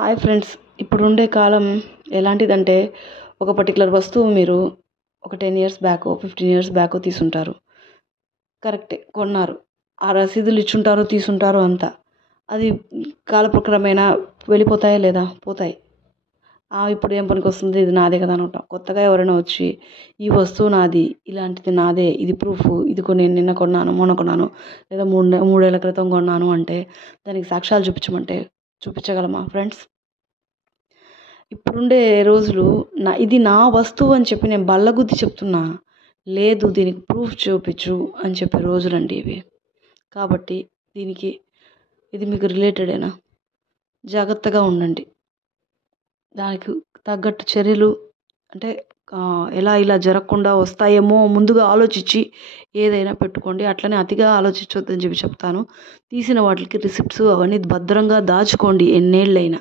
Hi friends, ఇప్పుడుండే కాలం ఎలాంటిదంటే ఒక పర్టికులర్ వస్తువు మీరు ఒక 10 ఇయర్స్ బ్యాకో 15 ఇయర్స్ బ్యాకో తీసుంటారు. కరెక్టే కొన్నారు. ఆ రసీదులు ఇచ్చుంటారు, తీసుంటారు అంతా. అది కాలక్రమేణా వెళ్ళిపోతాయా లేదా? పోతాయి. ఇప్పుడు ఏం పనికొస్తుంది, ఇది నాదే కదా అని ఉంటాం. కొత్తగా ఎవరైనా వచ్చి ఈ వస్తువు నాది, ఇలాంటిది నాదే, ఇది ప్రూఫ్, నేను నిన్న కొన్నాను, మొన్న కొన్నాను, లేదా 3 ఏళ్ల క్రితం కొన్నాను అంటే దానికి సాక్ష్యాలు చూపించమంటే చూపించగలమా ఫ్రెండ్స్? ఇప్పుడుండే రోజులు ఇది నా వస్తువు అని చెప్పి నేను బల్లగుద్ది చెప్తున్నా, లేదు దీనికి ప్రూఫ్ చూపించు అని చెప్పే రోజులండి ఇవి. కాబట్టి ఇది మీకు రిలేటెడేనా? జాగ్రత్తగా ఉండండి. దానికి తగ్గట్టు చర్యలు అంటే ఇలా జరగకుండా వస్తాయేమో ముందుగా ఆలోచించి ఏదైనా పెట్టుకోండి. అట్లనే అతిగా ఆలోచించొద్దని చెప్పి చెప్తాను. తీసిన వాటికి రిసిప్ట్స్ అవన్నీ భద్రంగా దాచుకోండి ఎన్నేళ్ళైనా.